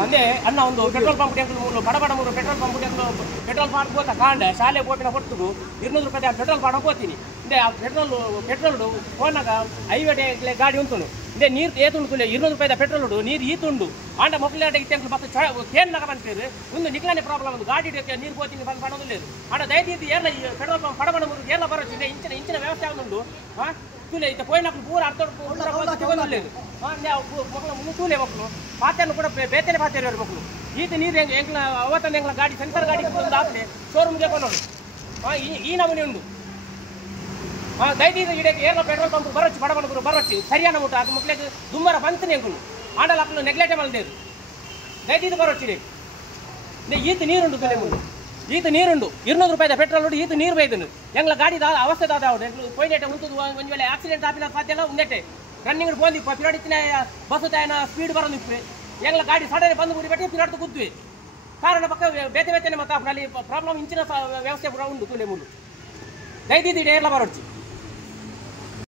ಅಂದೆ ಅನ್ನ ಒಂದು ಪೆಟ್ರೋಲ್ ಪಂಪ್ ಟ್ಯಾಂಕ್ ಬಡ ಮೂರು ಪೆಟ್ರೋಲ್ ಪಂಪ್ ಟ್ಯಾಂಕ್ ಪೆಟ್ರೋಲ್ ಪಾಡ್ ಹೋದ ಕಾಂಡ ಶಾಲೆ ಬೋಟಿನ ಹೊತ್ತು 200 ರೂಪಾಯಿ ಪೆಟ್ರೋಲ್ ಪಾಡ ಹೋಗ್ತೀನಿ ಇಂದೆ ಆ ಪೆಟ್ರೋಲ್ ಹೋನಾಗ ಹೈವೇ ಗಾಡಿ ಉಂಟು ಇಂದೆ ನೀರು ಏತುಂಡು 200 ರೂಪಾಯಿ ಪೆಟ್ರೋಲ್ ನೀರು ಈತುಂಡು ಆಂಡ ಮೊಕ್ಕಲಾಟ ಇತ್ತು ಮತ್ತೆ ಕೇನ್ನಾಗ ಬಂತೇವೆ ಒಂದು ನಿಕ್ಲಾನೆ ಪ್ರಾಬ್ಲಮ್ ಒಂದು ಗಾಡಿ ನೀರು ಹೋಗ್ತೀನಿ ಪಡೋದು లేదు ಆಂಡ ದಯವಿಟ್ಟು ಎಲ್ಲ ಪೆಟ್ರೋಲ್ ಪಂಪ್ ಬಡ ಮೂರು ಎಲ್ಲ ಬರೋದು ಇಂಚಿನ ವ್ಯವಸ್ಥೆ ಆಗುಂಡು ತೂಲೆ ಇತ್ತು ಪೋಯಿನಕ್ಕೂ ಪೂರ ಅರ್ಧ ತಗೊಂಡು ಮಕ್ಕಳು ತೂಲೆ ಮಕ್ಕಳು ಪಾತ್ರೆಯನ್ನು ಕೂಡ ಬೇತೇನೆ ಪಾತ್ರೆ ಅವರು ಮಕ್ಕಳು ಈತ ನೀರು ಎಂಗ್ಲ ಅವತ್ತಂದು ಎಂಗ್ಲ ಗಾಡಿ ಸೆನ್ಸರ್ ಗಾಡಿ ಒಂದು ಹಾಕ್ಲೆ ಶೋರೂಮ್ಗೆ ಕೊಂಡೋಡು ಈ ನಮೂನೆ ಉಂಡು ದಯವಿಟ್ಟು ಇಡಕ್ಕೆ ಏರ್ಲ ಪೆಟ್ರೋಲ್ ಪಂಪ್ ಬರೋಚ್ಚು ಬಡ ಬಡವರು ಬರೋಚ್ಚು ಸರಿಯಾನ ಊಟ ಅದು ಮಕ್ಕಳಿಗೆ ದುಮ್ಮರ ಬಂತನೇ ಎಂಗಳು ಆಂಡಲ್ ಹಾಕಲು ನೆಗ್ಲೆಕ್ಟ್ ಮಾಡಲೇರು ದಯವಿಟ್ಟು ಬರೋಚ್ಚಿದೆ ಈತ ನೀರುಂಡು ತಲೆ ಮುಂದೆ ಈತ ನೀರುಂಡು 200 ರೂಪಾಯಿ ಪೆಟ್ರೋಲ್ ಉಂಟು ಈತ ನೀರು ಬೈದನು ಎಂಗ್ಲ ಗಾಡಿ ಅವಸ್ಥೆ ಪೋಯಿನೆಟ್ಟೆ ಉಂಟು ಒಂದು ವೇಳೆ ಆಕ್ಸಿಡೆಂಟ್ ಆಪಿನ ಸಾಧ್ಯ ಎಲ್ಲ ಉಂದೆಟ್ಟೆ ರನ್ನಿಂಗ್ ಬಂದು ಪಿರಾಡಿತ್ತಿನ ಬಸ್ ತಾಯನ ಸ್ಪೀಡ್ ಬರೋದಿತ್ತು ಎಂಗ್ಲ ಗಾಡಿ ಸಡನ್ ಬಂದು ಗುಡಿ ಬಟ್ಟೆ ಪಿರಾಡ್ತು ಕೂತ್ವಿ ಕಾರಣ ಪಕ್ಕ ಬೇತೆ ಬೇತೆನೆ ಮತ್ತೆ ಅಲ್ಲಿ ಪ್ರಾಬ್ಲಮ್ ಇಂಚಿನ ವ್ಯವಸ್ಥೆ ಕೂಡ ಉಂಟು ತುಲೆ ಮುಂದೆ ದಯವಿಟ್ಟು ಎಲ್ಲ ಬರೋಚ್ಚಿ